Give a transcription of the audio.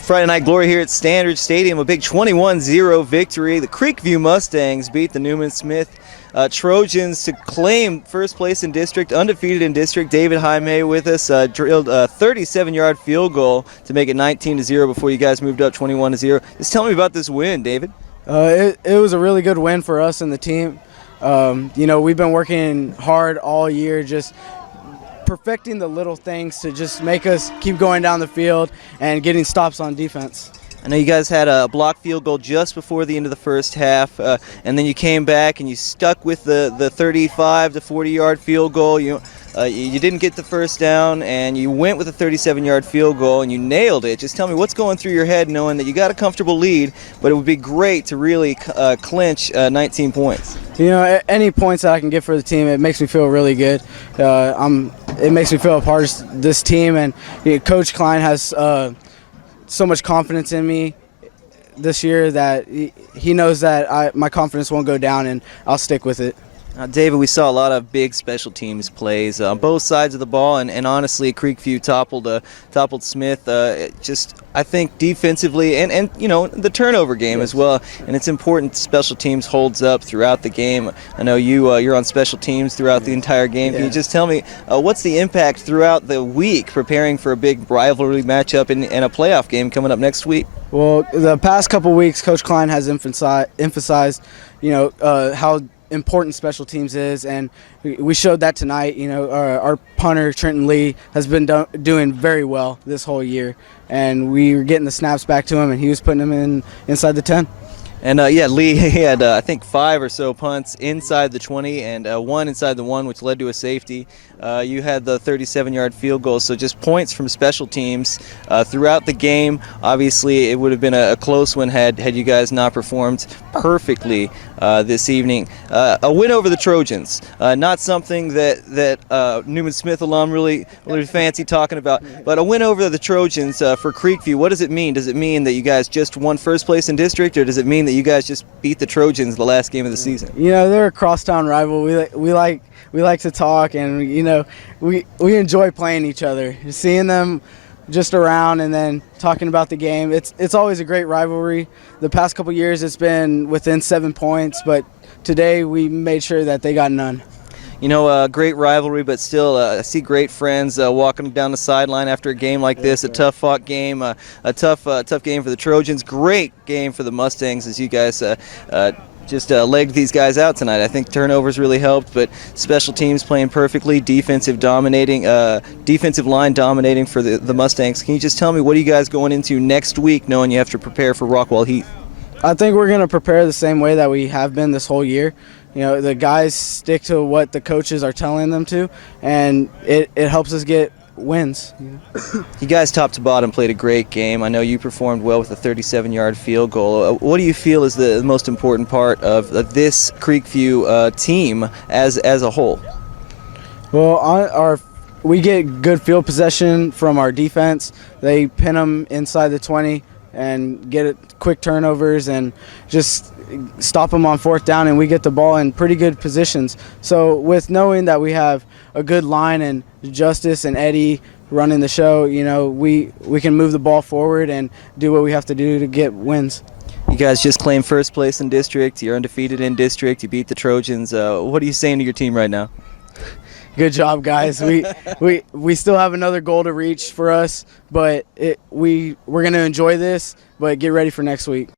Friday Night Glory here at Standard Stadium, a big 21-0 victory. The Creekview Mustangs beat the Newman-Smith Trojans to claim first place in district, undefeated in district. David Jaime with us, drilled a 37-yard field goal to make it 19-0 before you guys moved up 21-0. Just tell me about this win, David. It was a really good win for us and the team. We've been working hard all year, just perfecting the little things to just make us keep going down the field and getting stops on defense. I know you guys had a blocked field goal just before the end of the first half, and then you came back and you stuck with the 35 to 40-yard field goal. You didn't get the first down, and you went with a 37-yard field goal, and you nailed it. Just tell me what's going through your head knowing that you got a comfortable lead, but it would be great to really clinch 19 points. Any points that I can get for the team, it makes me feel really good. It makes me feel a part of this team, and Coach Klein has so much confidence in me this year that he knows that my confidence won't go down, and I'll stick with it. David, we saw a lot of big special teams plays on both sides of the ball, and honestly, Creekview toppled Smith. I think defensively, and the turnover game as well. And it's important special teams holds up throughout the game. I know you're on special teams throughout the entire game. Can you just tell me what's the impact throughout the week preparing for a big rivalry matchup and a playoff game coming up next week? Well, the past couple weeks, Coach Klein has emphasized, how important special teams is, and we showed that tonight. Our punter Trenton Lee has been doing very well this whole year, and we were getting the snaps back to him, and he was putting them inside the 10. And Lee had I think 5 or so punts inside the 20 and 1 inside the 1, which led to a safety. You had the 37-yard field goal, so just points from special teams throughout the game. Obviously, it would have been a close one had you guys not performed perfectly this evening. A win over the Trojans, not something that Newman-Smith alum really fancy talking about, but a win over the Trojans for Creekview. What does it mean? Does it mean that you guys just won first place in district, or does it mean that you guys just beat the Trojans the last game of the season? They're a crosstown rival. We like to talk, and we enjoy playing each other. Seeing them just around and then talking about the game. It's always a great rivalry. The past couple years it's been within 7 points, but today we made sure that they got none. Great rivalry, but still I see great friends walking down the sideline after a game like this, a tough-fought game, a tough game for the Trojans, great game for the Mustangs as you guys just legged these guys out tonight. I think turnovers really helped, but special teams playing perfectly, defensive line dominating for the Mustangs. Can you just tell me, what are you guys going into next week knowing you have to prepare for Rockwall Heath? I think we're going to prepare the same way that we have been this whole year. The guys stick to what the coaches are telling them to, and it helps us get wins. You guys top to bottom played a great game. I know you performed well with a 37-yard field goal. What do you feel is the most important part of this Creekview team as a whole? Well, we get good field possession from our defense. They pin them inside the 20 and get quick turnovers and just stop them on fourth down, and we get the ball in pretty good positions. So with knowing that we have a good line and Justice and Eddie running the show, we can move the ball forward and do what we have to do to get wins. You guys just claimed first place in district. You're undefeated in district. You beat the Trojans. What are you saying to your team right now? Good job, guys. We still have another goal to reach for us, but we're going to enjoy this, but get ready for next week.